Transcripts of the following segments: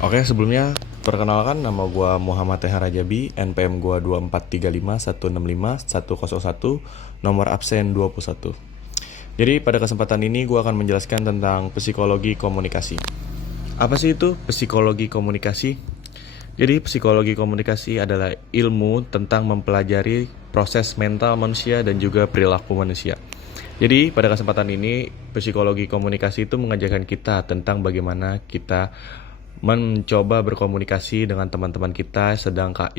Oke, sebelumnya perkenalkan nama gua Muhammad Teha Rajabi, NPM gua 2435165101, nomor absen 21. Jadi pada kesempatan ini gua akan menjelaskan tentang psikologi komunikasi. Apa sih itu psikologi komunikasi? Jadi psikologi komunikasi adalah ilmu tentang mempelajari proses mental manusia dan juga perilaku manusia. Jadi pada kesempatan ini psikologi komunikasi itu mengajarkan kita tentang bagaimana kita mencoba berkomunikasi dengan teman-teman kita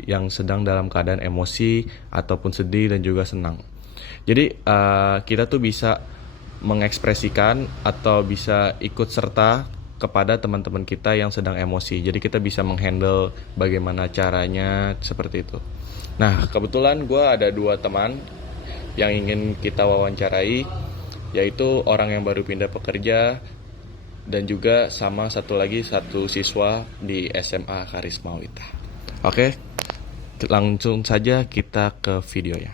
yang sedang dalam keadaan emosi ataupun sedih dan juga senang. Jadi kita tuh bisa mengekspresikan atau bisa ikut serta kepada teman-teman kita yang sedang emosi. Jadi kita bisa menghandle bagaimana caranya seperti itu. Nah, kebetulan gue ada dua teman yang ingin kita wawancarai, yaitu orang yang baru pindah pekerja dan juga sama satu siswa di SMA Karisma Wita. Oke, langsung saja kita ke videonya.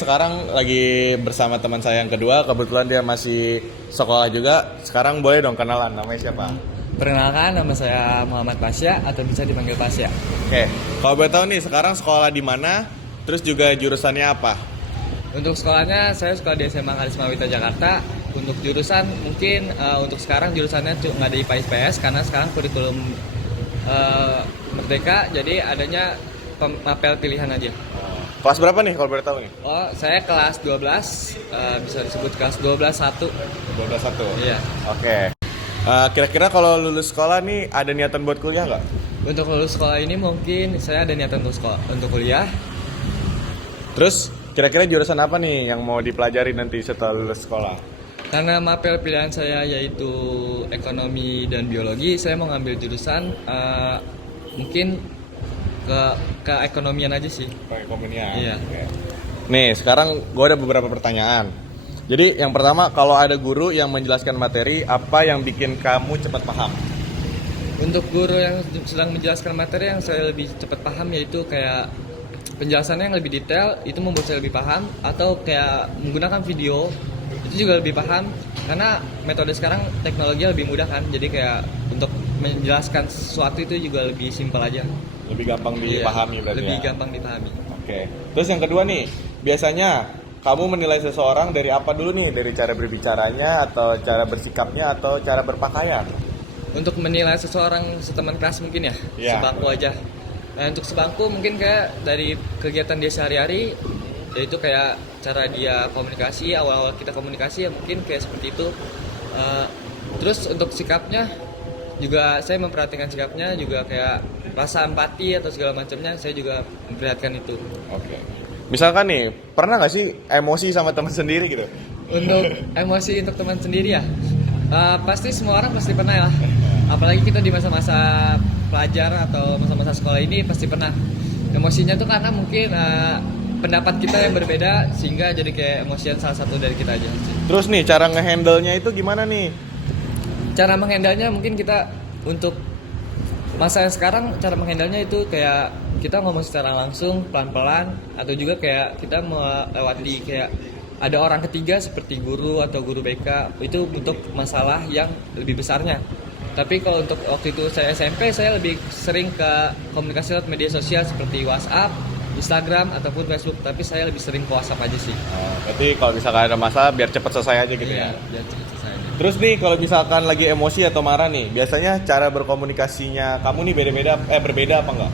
Sekarang lagi bersama teman saya yang kedua, kebetulan dia masih sekolah juga. Sekarang boleh dong kenalan, namanya siapa? Perkenalkan, nama saya Muhammad Pasya atau bisa dipanggil Pasya. Oke, kalau boleh tahu nih sekarang sekolah di mana? Terus juga jurusannya apa? Untuk sekolahnya, saya sekolah di SMA Karisma Wita Jakarta. Untuk jurusan mungkin untuk sekarang jurusannya nggak ada IPA IPS karena sekarang kurikulum merdeka, jadi adanya apel pilihan aja. Kelas berapa nih kalau boleh tahu nih? Oh, saya kelas 12, bisa disebut kelas 12-1. 12-1. Iya. Oke. Kira-kira kalau lulus sekolah nih ada niatan buat kuliah nggak? Untuk lulus sekolah ini mungkin saya ada niatan untuk kuliah. Terus kira-kira jurusan apa nih yang mau dipelajari nanti setelah lulus sekolah? Karena mapel pilihan saya yaitu ekonomi dan biologi, saya mau ngambil jurusan mungkin ke ekonomian aja sih. Ekonomian. Iya. Oke. Nih, sekarang gue ada beberapa pertanyaan. Jadi yang pertama, kalau ada guru yang menjelaskan materi, apa yang bikin kamu cepat paham? Untuk guru yang sedang menjelaskan materi yang saya lebih cepat paham yaitu kayak penjelasannya yang lebih detail, itu membuat saya lebih paham, atau kayak menggunakan video itu juga lebih paham karena metode sekarang teknologi lebih mudah kan, jadi kayak untuk menjelaskan sesuatu itu juga lebih simpel aja, Lebih gampang dipahami berarti lebih ya? gampang dipahami. Oke. Terus yang kedua nih, biasanya kamu menilai seseorang dari apa dulu nih? Dari cara berbicaranya, atau cara bersikapnya, atau cara berpakaian? Untuk menilai seseorang seteman kelas mungkin ya, Iya. sebangku aja. Nah, untuk sebangku mungkin kayak dari kegiatan dia sehari-hari, yaitu kayak cara dia komunikasi, awal-awal kita komunikasi ya mungkin kayak seperti itu. Terus untuk sikapnya juga saya memperhatikan sikapnya, juga kayak rasa empati atau segala macamnya saya juga memperhatikan itu. Oke. Misalkan nih, pernah nggak sih emosi sama teman sendiri gitu? Untuk emosi untuk teman sendiri ya, pasti semua orang pasti pernah ya. Apalagi kita di masa-masa pelajar atau masa-masa sekolah ini pasti pernah. Emosinya tuh karena mungkin pendapat kita yang berbeda sehingga jadi kayak emosian salah satu dari kita aja sih. Terus nih, cara ngehandle-nya itu gimana nih? Cara menghandle-nya mungkin kita untuk masa yang sekarang, cara menghandle-nya itu kayak kita ngomong secara langsung, pelan-pelan, atau juga kayak kita melewati kayak ada orang ketiga seperti guru atau guru BK, itu untuk masalah yang lebih besarnya. Tapi kalau untuk waktu itu saya SMP, saya lebih sering ke komunikasi lewat media sosial seperti WhatsApp, Instagram, ataupun Facebook. Tapi saya lebih sering ke WhatsApp aja sih. Berarti kalau misalkan ada masalah, biar cepat selesai aja gitu ya? Biar cepat selesai aja. Terus nih, kalau misalkan lagi emosi atau marah nih, biasanya cara berkomunikasinya kamu nih berbeda apa enggak?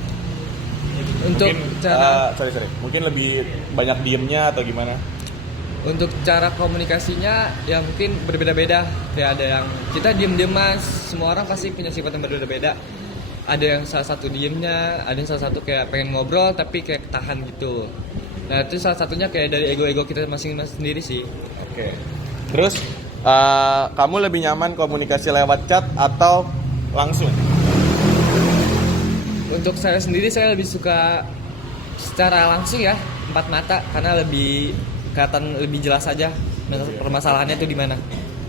Untuk Mungkin, cara mungkin lebih banyak diemnya atau gimana? Untuk cara komunikasinya ya mungkin berbeda-beda. Kayak ada yang kita diem-diem mas, semua orang pasti punya sifat yang berbeda-beda. Ada yang salah satu diemnya, ada yang salah satu kayak pengen ngobrol tapi kayak tahan gitu. Nah itu salah satunya kayak dari ego-ego kita masing-masing sendiri sih. Oke. Terus kamu lebih nyaman komunikasi lewat chat atau langsung? Untuk saya sendiri saya lebih suka secara langsung ya, empat mata, karena lebih kelihatan lebih jelas aja permasalahannya itu di mana.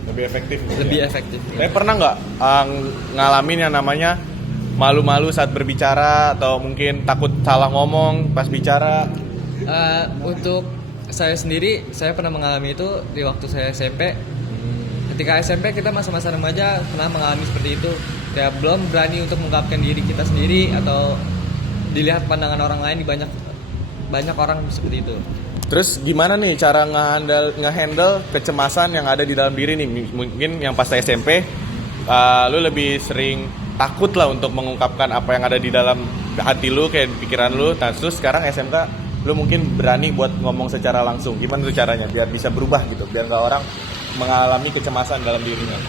Lebih efektif. Lebih efektif. Tapi pernah nggak ngalamin yang namanya malu-malu saat berbicara atau mungkin takut salah ngomong pas bicara? Untuk saya sendiri, saya pernah mengalami itu di waktu saya SMP. Ketika SMP kita masa-masa remaja pernah mengalami seperti itu. kayak belum berani untuk mengungkapkan diri kita sendiri atau dilihat pandangan orang lain di banyak orang seperti itu. Terus gimana nih cara ngehandle kecemasan yang ada di dalam diri nih? Mungkin yang pas SMP lu lebih sering takut lah untuk mengungkapkan apa yang ada di dalam hati lu, kayak pikiran lu. Nah, terus sekarang SMK lu mungkin berani buat ngomong secara langsung. Gimana tuh caranya biar bisa berubah gitu, biar nggak orang mengalami kecemasan dalam dirinya?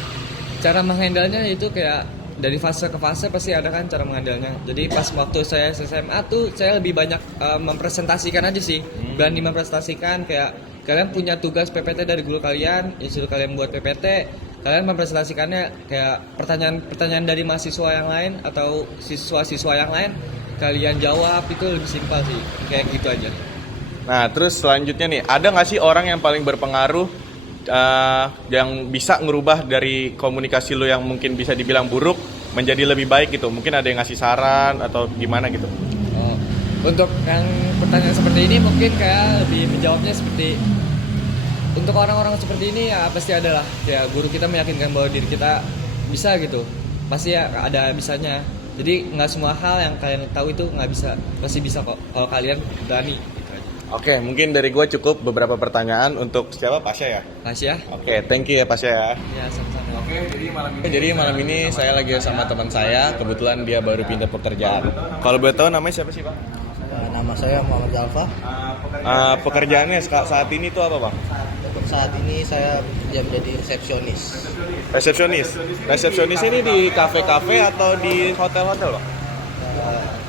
Cara menghandlenya itu kayak dari fase ke fase pasti ada kan cara menghandlenya. Jadi pas waktu saya SMA tuh saya lebih banyak mempresentasikan aja sih. Berani mempresentasikan, kayak kalian punya tugas PPT dari guru kalian, disuruh kalian buat PPT, kalian mempresentasikannya kayak pertanyaan dari mahasiswa yang lain atau siswa-siswa yang lain, kalian jawab. Itu lebih simpel sih, kayak gitu aja. Nah, terus selanjutnya nih, ada nggak sih orang yang paling berpengaruh yang bisa ngerubah dari komunikasi lo yang mungkin bisa dibilang buruk menjadi lebih baik gitu? Mungkin ada yang ngasih saran atau gimana gitu? Oh, untuk yang pertanyaan seperti ini mungkin kayak lebih menjawabnya seperti, untuk orang-orang seperti ini ya pasti ada lah, kayak guru kita meyakinkan bahwa diri kita bisa gitu, pasti ya ada bisanya. Jadi nggak semua hal yang kalian tahu itu nggak bisa, pasti bisa kok kalau kalian berani. Oke, mungkin dari gue cukup beberapa pertanyaan untuk siapa? Pasya ya? Kasih ya. Oke, thank you ya Pasya ya. Ya sama-sama. Oke, jadi malam ini saya lagi sama teman saya, kebetulan dia baru pindah pekerjaan. Kalau boleh tahu namanya siapa sih, Bang? Nama saya Muhammad Zalfa. Pekerjaannya saat ini tuh apa, Bang? Untuk saat ini saya bekerja menjadi resepsionis. Resepsionis ini di kafe-kafe atau di hotel-hotel, Bang?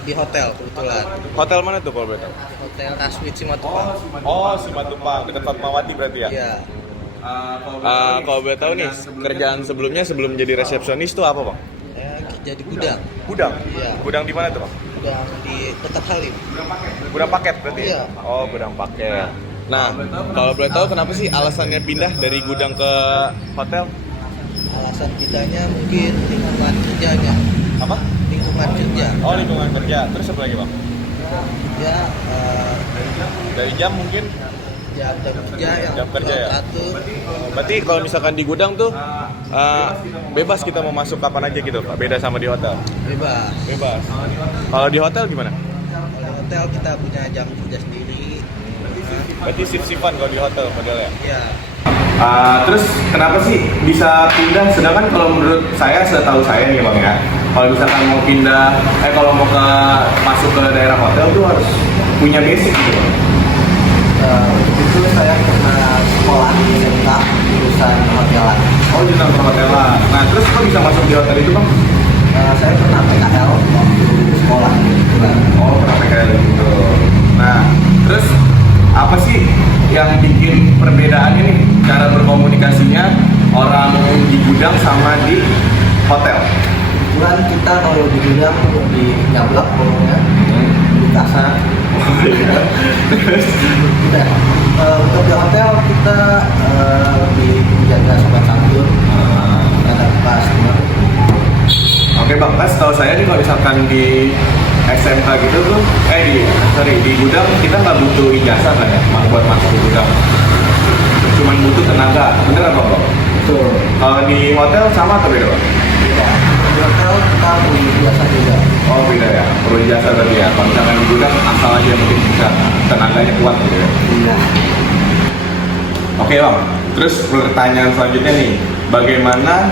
Di hotel kebetulan. Hotel mana tuh kalau boleh tahu? Hotel Taswid Simatupang. Oh, Simatupang, dekat Fatmawati berarti ya? Iya. Kalau boleh tahu nih, kerjaan sebelumnya sebelum jadi resepsionis tuh apa, Bang? Saya kerja di gudang. Gudang? Iya. Gudang di mana tuh, Bang? Gudang di Kota Halim. Gudang paket berarti? Iya. Oh, gudang paket. Nah, kalau boleh tahu kenapa sih alasannya pindah dari gudang ke hotel? Alasan pindahnya mungkin lingkungan kerjanya. Apa? Lingkungan kerja. Oh, lingkungan kerja. Terus apa lagi, Bang? Ya, Dari jam mungkin? jam kerja yang Jam kerja ya? teratur. Berarti kalau misalkan di gudang tuh bebas kita mau masuk kapan aja gitu, Pak. Beda sama di hotel. Bebas. Bebas. Kalau di hotel gimana? Kalau di hotel kita punya jam kerja sendiri. Berarti shift-shiftan kalau di hotel modelnya. Ya. Terus kenapa sih bisa pindah? Sedangkan kalau menurut saya, setahu saya nih Bang ya, kalau misalkan mau pindah, kalau mau masuk ke daerah hotel tuh harus punya basic gitu Bang. Untuk itu saya pernah sekolah di SMK jurusan hotelan. Oh, jurusan perhotelan. Nah, terus kok bisa masuk di hotel itu Bang? Saya pernah PKL waktu sekolah kebetulan. Oh, pernah PKL gitu. Nah, terus apa sih yang bikin perbedaan ini cara berkomunikasinya orang di gudang sama di hotel? Kebetulan kita kalau di gudang lebih nyablak ngomongnya, lebih kasar. Kita untuk di hotel kita lebih menjaga sopan santun terhadap customer. Oke Bang, setahu saya nih kalau misalkan di SMK gitu tuh, di gudang kita nggak butuh ijazah kan ya, buat masuk ke gudang. Cuman butuh tenaga, bener apa Bang? Betul. Kalau di hotel sama atau beda Bang? Ya. Di hotel kita perlu ijazah juga. Oh beda ya, perlu ijazah tadi ya. Kalau misalkan di gudang asal aja yang penting bisa tenaganya kuat gitu ya. Iya. Oke Bang, terus pertanyaan selanjutnya nih, bagaimana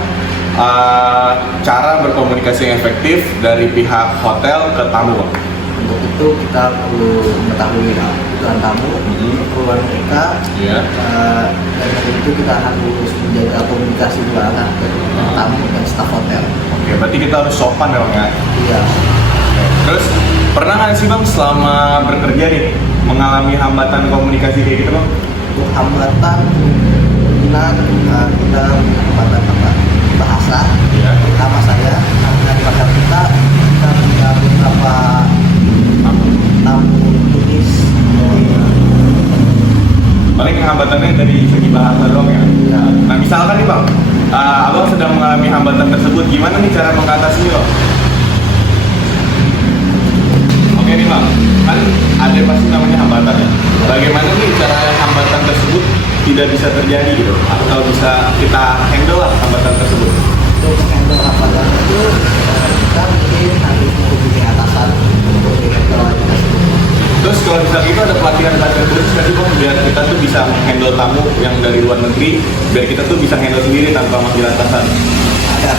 cara berkomunikasi yang efektif dari pihak hotel ke tamu Bang? Untuk itu kita perlu mengetahui kebutuhan tamu, keperluan mereka, Iya. dan dari itu kita harus menjaga komunikasi dua arah ke tamu dan staf hotel. Oke, berarti kita harus sopan ya Bang ya? Iya. Terus pernah nggak sih Bang selama bekerja nih mengalami hambatan komunikasi kayak gitu Bang? Untuk hambatan, kemungkinan kita hambatan bahasa, Iya. terutama saya, karena di hotel kita punya beberapa tamu turis. Paling hambatannya dari segi bahasa doang ya? Iya. Nah misalkan nih Bang, Abang sedang mengalami hambatan tersebut, gimana nih cara mengatasinya Bang? Oke nih Bang, kan ada pasti namanya hambatan ya. Bagaimana nih cara hambatan tersebut tidak bisa terjadi gitu? Atau bisa kita handle lah hambatan tersebut? untuk menghandle hambatan itu kita mungkin harus menghubungi atasan untuk dihandle tersebut. Terus kalau misalnya itu ada pelatihan khusus nggak sih Bang, biar kita tuh bisa handle tamu yang dari luar negeri, biar kita tuh bisa handle sendiri tanpa manggil atasan. Ada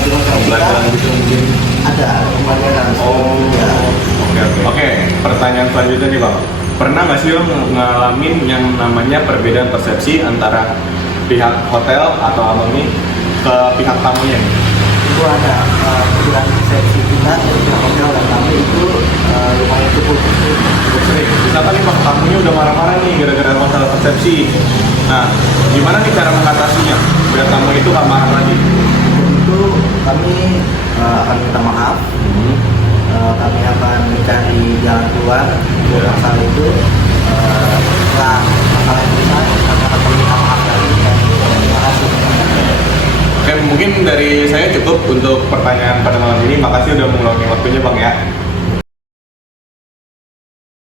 di hotel kita Pelajaran gitu mungkin. ada pembelajaran. Oh, Ya. Oke. Pertanyaan selanjutnya nih Bang, pernah nggak sih Bang ngalamin yang namanya perbedaan persepsi antara pihak hotel atau alumni ke pihak tamunya? Itu ada perbedaan persepsi kita dari pihak hotel dan kami itu lumayan cukup Sering. Misalkan nih Bang, tamunya udah marah-marah nih gara-gara masalah persepsi. Nah, gimana nih cara mengatasinya biar tamu itu nggak marah lagi? itu kami akan minta maaf. Kami akan mencari jalan keluar untuk Ya. masalah itu. Setelah masalah itu selesai, kami akan meminta maaf lagi dan terima kasih. Oke, mungkin dari saya cukup untuk pertanyaan pada malam ini. Makasih udah meluangkan waktunya Bang ya.